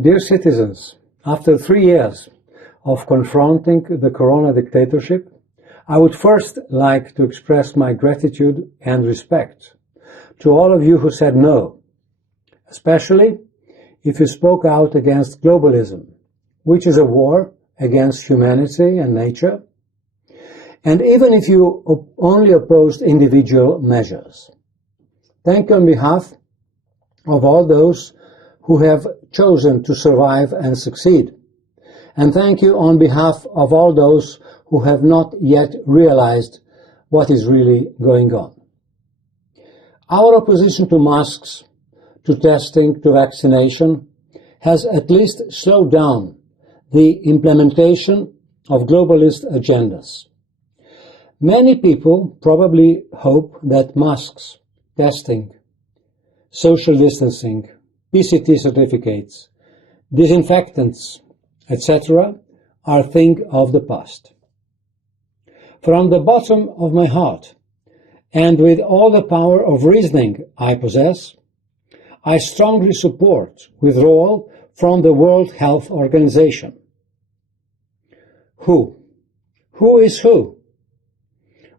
Dear citizens, after 3 years of confronting the corona dictatorship, I would first like to express my gratitude and respect to all of you who said no, especially if you spoke out against globalism, which is a war against humanity and nature, and even if you only opposed individual measures. Thank you on behalf of all those who have chosen to survive and succeed. And thank you on behalf of all those who have not yet realized what is really going on. Our opposition to masks, to testing, to vaccination has at least slowed down the implementation of globalist agendas. Many people probably hope that masks, testing, social distancing, PCT certificates, disinfectants, etc. are a thing of the past. From the bottom of my heart, and with all the power of reasoning I possess, I strongly support withdrawal from the World Health Organization. Who? Who is who?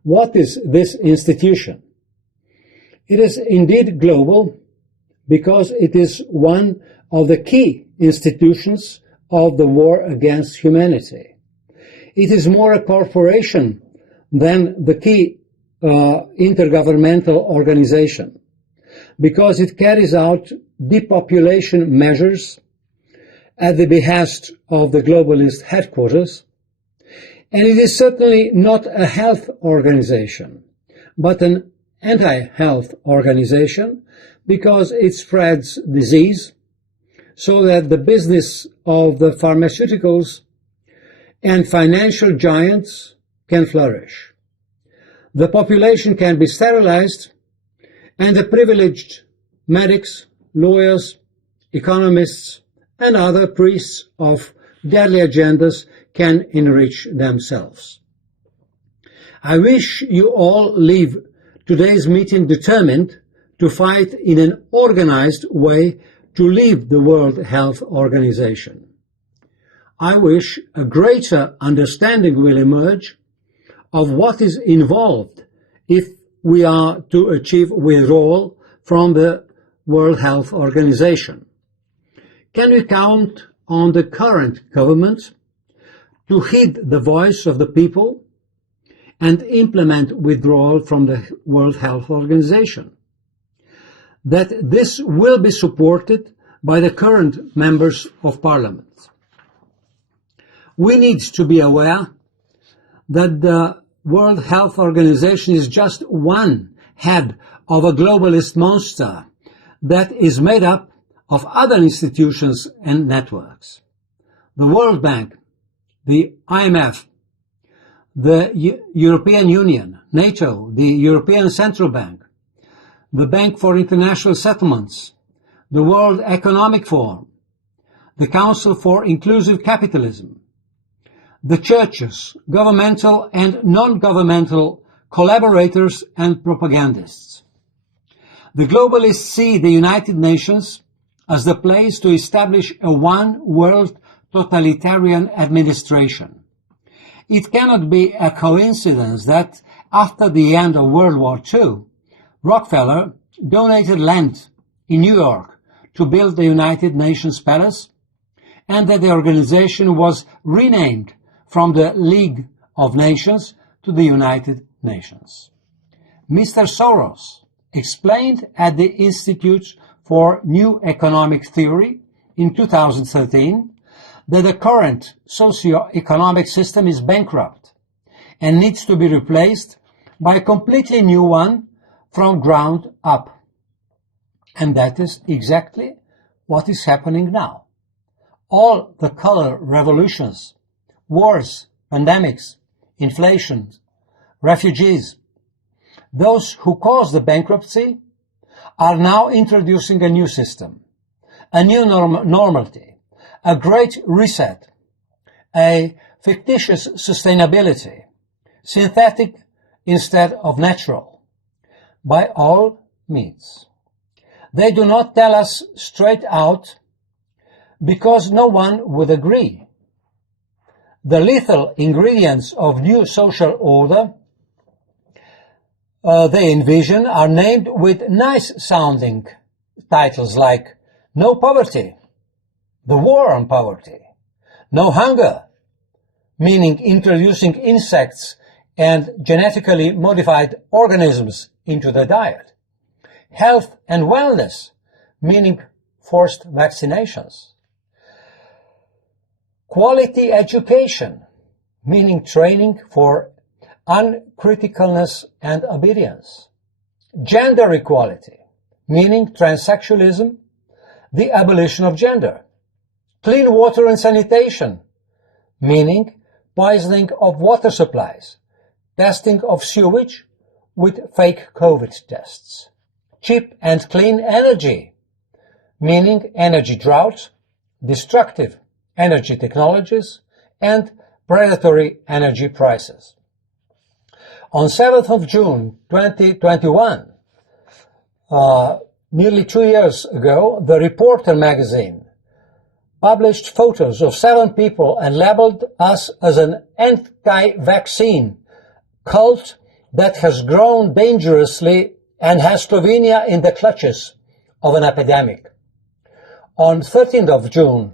What is this institution? It is indeed global because it is one of the key institutions of the war against humanity. It is more a corporation than the key intergovernmental organization because it carries out depopulation measures at the behest of the globalist headquarters, and it is certainly not a health organization, but an anti-health organization because it spreads disease so that the business of the pharmaceuticals and financial giants can flourish. The population can be sterilized, and the privileged medics, lawyers, economists, and other priests of deadly agendas can enrich themselves. I wish you all leave today's meeting determined to fight in an organized way to leave the World Health Organization. I wish a greater understanding will emerge of what is involved if we are to achieve withdrawal from the World Health Organization. Can we count on the current government to heed the voice of the people and implement withdrawal from the World Health Organization? That this will be supported by the current members of Parliament. We need to be aware that the World Health Organization is just one head of a globalist monster that is made up of other institutions and networks. The World Bank, the IMF, the European Union, NATO, the European Central Bank, the Bank for International Settlements, the World Economic Forum, the Council for Inclusive Capitalism, the churches, governmental and non-governmental collaborators and propagandists. The globalists see the United Nations as the place to establish a one-world totalitarian administration. It cannot be a coincidence that after the end of World War II, Rockefeller donated land in New York to build the United Nations Palace, and that the organization was renamed from the League of Nations to the United Nations. Mr. Soros explained at the Institute for New Economic Theory in 2013 that the current socio-economic system is bankrupt and needs to be replaced by a completely new one from ground up. And that is exactly what is happening now. All the color revolutions, wars, pandemics, inflation, refugees, those who caused the bankruptcy are now introducing a new system, a new normality, a great reset, a fictitious sustainability, synthetic instead of natural, by all means. They do not tell us straight out because no one would agree. The lethal ingredients of new social order they envision are named with nice-sounding titles like No Poverty, The War on Poverty, No Hunger, meaning introducing insects and genetically modified organisms into the diet, Health and Wellness, meaning forced vaccinations, Quality Education, meaning training for uncriticalness and obedience, Gender Equality, meaning transsexualism, the abolition of gender, Clean Water and Sanitation, meaning poisoning of water supplies, testing of sewage with fake COVID tests, Cheap and Clean Energy, meaning energy drought, destructive energy technologies, and predatory energy prices. On 7th of June 2021, nearly 2 years ago, the Reporter magazine published photos of 7 people and labeled us as an anti-vaccine cult that has grown dangerously and has Slovenia in the clutches of an epidemic. On 13th of June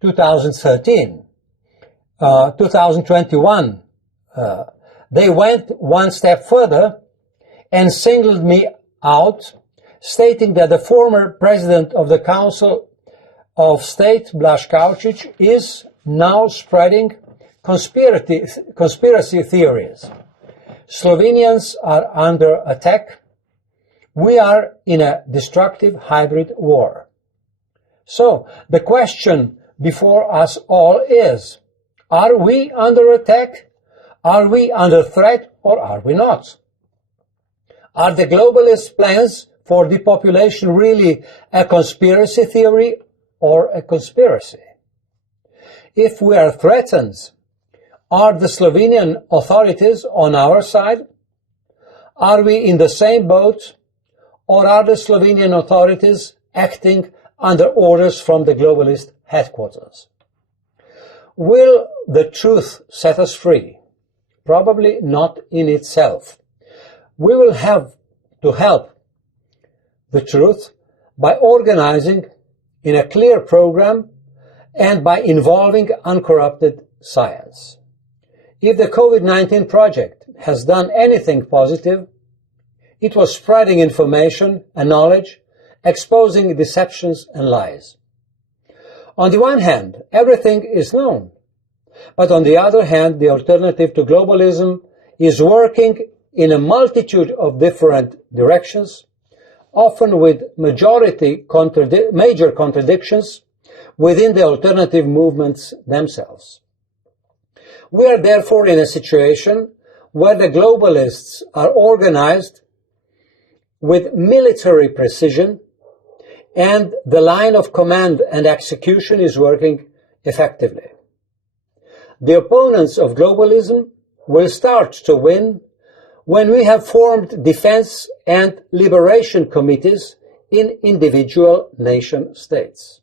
2021, they went one step further and singled me out, stating that the former president of the Council of State, Blaž Kavčič, is now spreading conspiracy theories. Slovenians are under attack. We are in a destructive hybrid war. So, the question before us all is, are we under attack? Are we under threat or are we not? Are the globalist plans for depopulation really a conspiracy theory or a conspiracy? If we are threatened, are the Slovenian authorities on our side? Are we in the same boat, or are the Slovenian authorities acting under orders from the globalist headquarters? Will the truth set us free? Probably not in itself. We will have to help the truth by organizing in a clear program and by involving uncorrupted science. If the COVID-19 project has done anything positive, it was spreading information and knowledge, exposing deceptions and lies. On the one hand, everything is known, but on the other hand, the alternative to globalism is working in a multitude of different directions, often with major contradictions within the alternative movements themselves. We are therefore in a situation where the globalists are organized with military precision, and the line of command and execution is working effectively. The opponents of globalism will start to win when we have formed defense and liberation committees in individual nation states.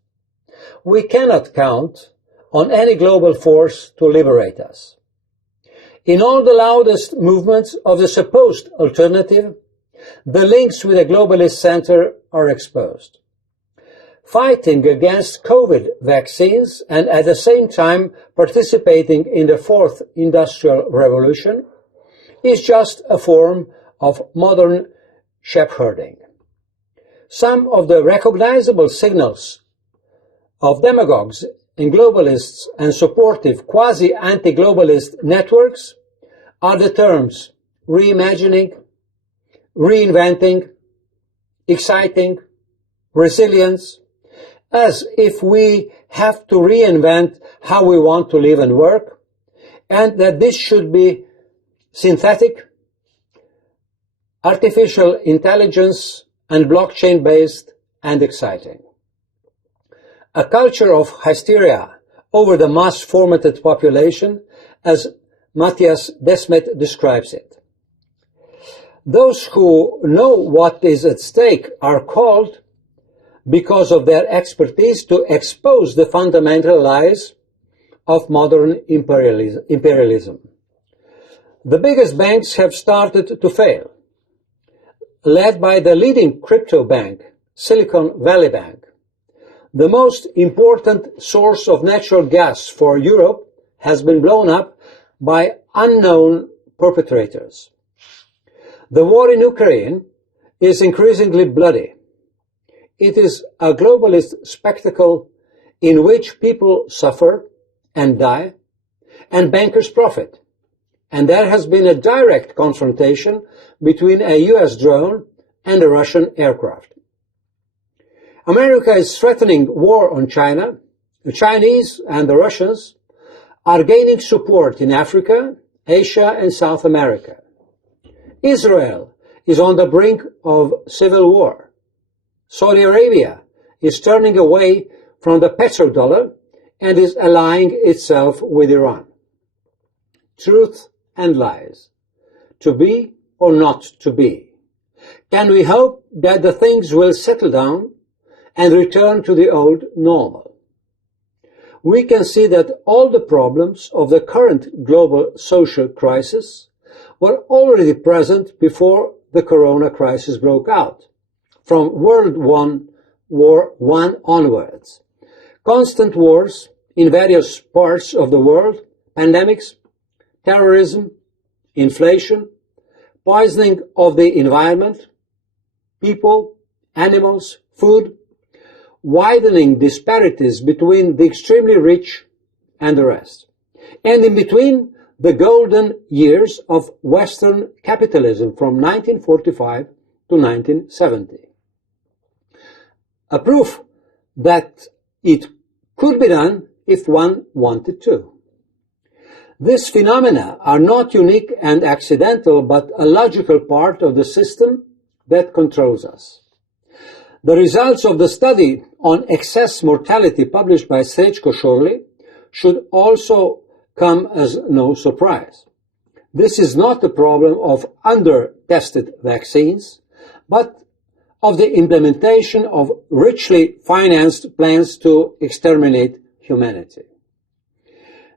We cannot count on any global force to liberate us. In all the loudest movements of the supposed alternative, the links with the globalist center are exposed. Fighting against COVID vaccines and at the same time participating in the fourth industrial revolution is just a form of modern shepherding. Some of the recognizable signals of demagogues in globalists and supportive quasi-anti-globalist networks are the terms reimagining, reinventing, exciting, resilience, as if we have to reinvent how we want to live and work, and that this should be synthetic, artificial intelligence, and blockchain-based and exciting. A culture of hysteria over the mass-formatted population, as Matthias Desmet describes it. Those who know what is at stake are called because of their expertise to expose the fundamental lies of modern imperialism. The biggest banks have started to fail, led by the leading crypto bank, Silicon Valley Bank. The most important source of natural gas for Europe has been blown up by unknown perpetrators. The war in Ukraine is increasingly bloody. It is a globalist spectacle in which people suffer and die, and bankers profit. And there has been a direct confrontation between a US drone and a Russian aircraft. America is threatening war on China. The Chinese and the Russians are gaining support in Africa, Asia, and South America. Israel is on the brink of civil war. Saudi Arabia is turning away from the petrodollar and is allying itself with Iran. Truth and lies. To be or not to be. Can we hope that the things will settle down and return to the old normal? We can see that all the problems of the current global social crisis were already present before the corona crisis broke out, from World War I onwards. Constant wars in various parts of the world, pandemics, terrorism, inflation, poisoning of the environment, people, animals, food, widening disparities between the extremely rich and the rest. And in between, the golden years of Western capitalism from 1945 to 1970. A proof that it could be done if one wanted to. These phenomena are not unique and accidental, but a logical part of the system that controls us. The results of the study on excess mortality published by Srečko Šorli should also come as no surprise. This is not the problem of under-tested vaccines, but of the implementation of richly financed plans to exterminate humanity.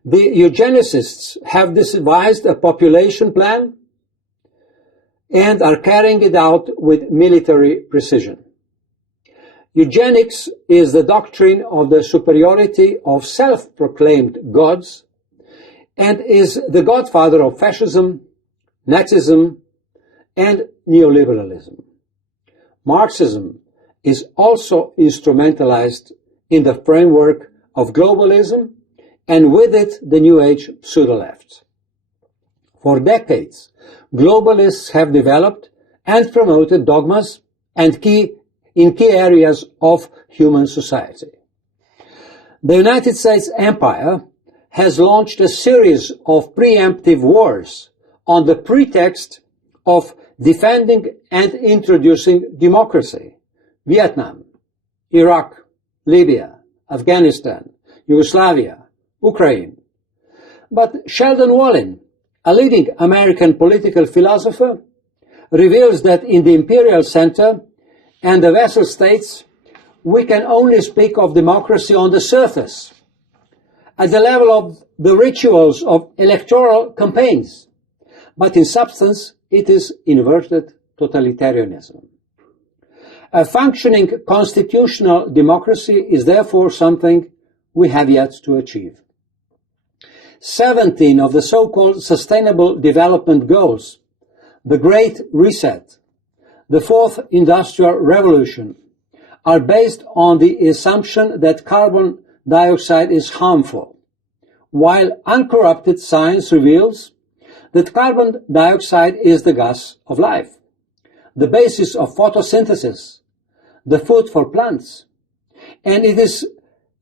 The eugenicists have devised a population plan and are carrying it out with military precision. Eugenics is the doctrine of the superiority of self-proclaimed gods and is the godfather of fascism, Nazism, and neoliberalism. Marxism is also instrumentalized in the framework of globalism and with it the New Age pseudo-left. For decades, globalists have developed and promoted dogmas and in key areas of human society. The United States Empire has launched a series of preemptive wars on the pretext of defending and introducing democracy. Vietnam, Iraq, Libya, Afghanistan, Yugoslavia, Ukraine. But Sheldon Wolin, a leading American political philosopher, reveals that in the imperial center and the vassal states, we can only speak of democracy on the surface, at the level of the rituals of electoral campaigns, but in substance it is inverted totalitarianism. A functioning constitutional democracy is therefore something we have yet to achieve. 17 of the so-called Sustainable Development Goals, the Great Reset, the Fourth Industrial Revolution, are based on the assumption that carbon dioxide is harmful, while uncorrupted science reveals that carbon dioxide is the gas of life, the basis of photosynthesis, the food for plants, and it is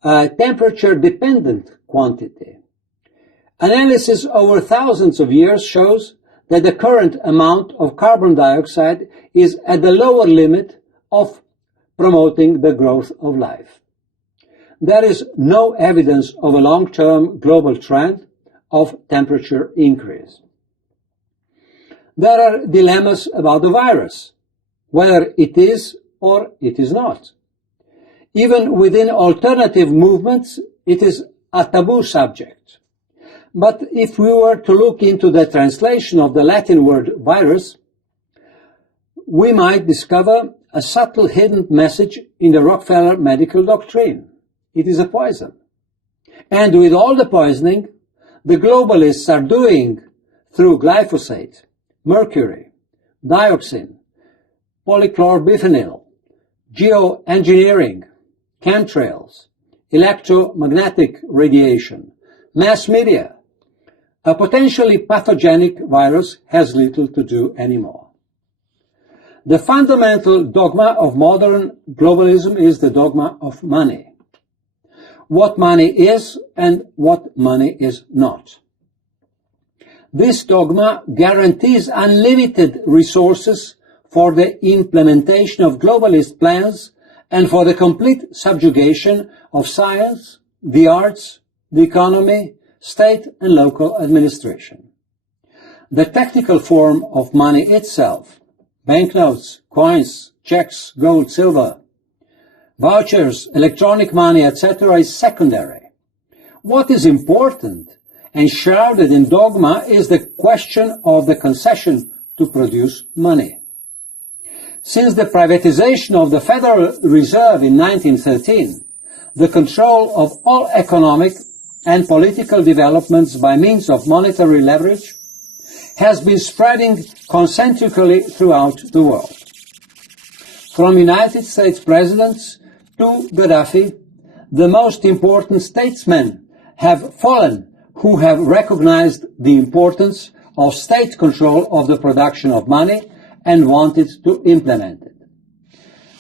a temperature-dependent quantity. Analysis over thousands of years shows that the current amount of carbon dioxide is at the lower limit of promoting the growth of life. There is no evidence of a long-term global trend of temperature increase. There are dilemmas about the virus, whether it is or it is not. Even within alternative movements, it is a taboo subject. But if we were to look into the translation of the Latin word virus, we might discover a subtle hidden message in the Rockefeller medical doctrine. It is a poison. And with all the poisoning the globalists are doing through glyphosate, mercury, dioxin, polychlorbiphenyl, geoengineering, chemtrails, electromagnetic radiation, mass media, a potentially pathogenic virus has little to do anymore. The fundamental dogma of modern globalism is the dogma of money. What money is and what money is not. This dogma guarantees unlimited resources for the implementation of globalist plans and for the complete subjugation of science, the arts, the economy, state and local administration. The technical form of money itself, banknotes, coins, checks, gold, silver, vouchers, electronic money, etc., is secondary. What is important and shrouded in dogma is the question of the concession to produce money. Since the privatization of the Federal Reserve in 1913, the control of all economic and political developments by means of monetary leverage has been spreading concentrically throughout the world. From United States presidents to Gaddafi, the most important statesmen have fallen who have recognized the importance of state control of the production of money and wanted to implement it.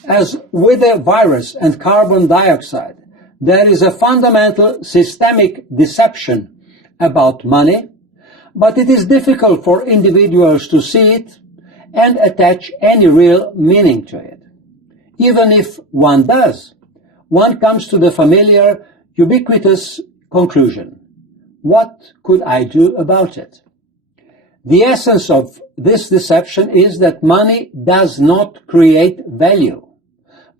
As with the virus and carbon dioxide, there is a fundamental systemic deception about money, but it is difficult for individuals to see it and attach any real meaning to it. Even if one does, one comes to the familiar, ubiquitous conclusion. What could I do about it? The essence of this deception is that money does not create value,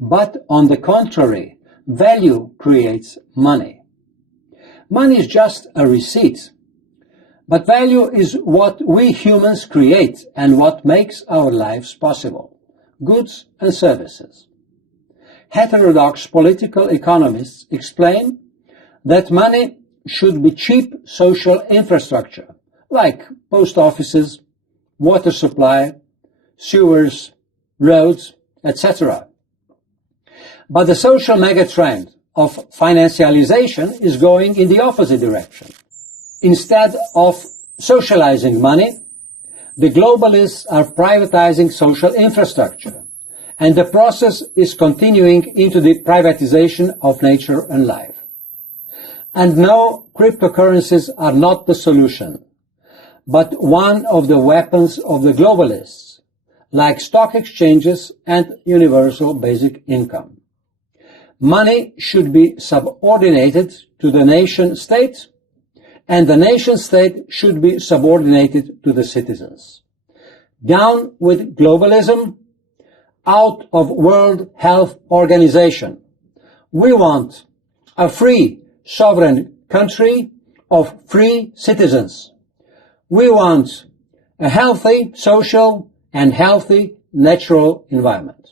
but on the contrary, value creates money. Money is just a receipt, but value is what we humans create and what makes our lives possible, goods and services. Heterodox political economists explain that money should be cheap social infrastructure, like post offices, water supply, sewers, roads, etc. But the social megatrend of financialization is going in the opposite direction. Instead of socializing money, the globalists are privatizing social infrastructure, and the process is continuing into the privatization of nature and life. And no, cryptocurrencies are not the solution, but one of the weapons of the globalists, like stock exchanges and universal basic income. Money should be subordinated to the nation-state, and the nation-state should be subordinated to the citizens. Down with globalism, out of World Health Organization. We want a free, sovereign country of free citizens. We want a healthy social and healthy natural environment.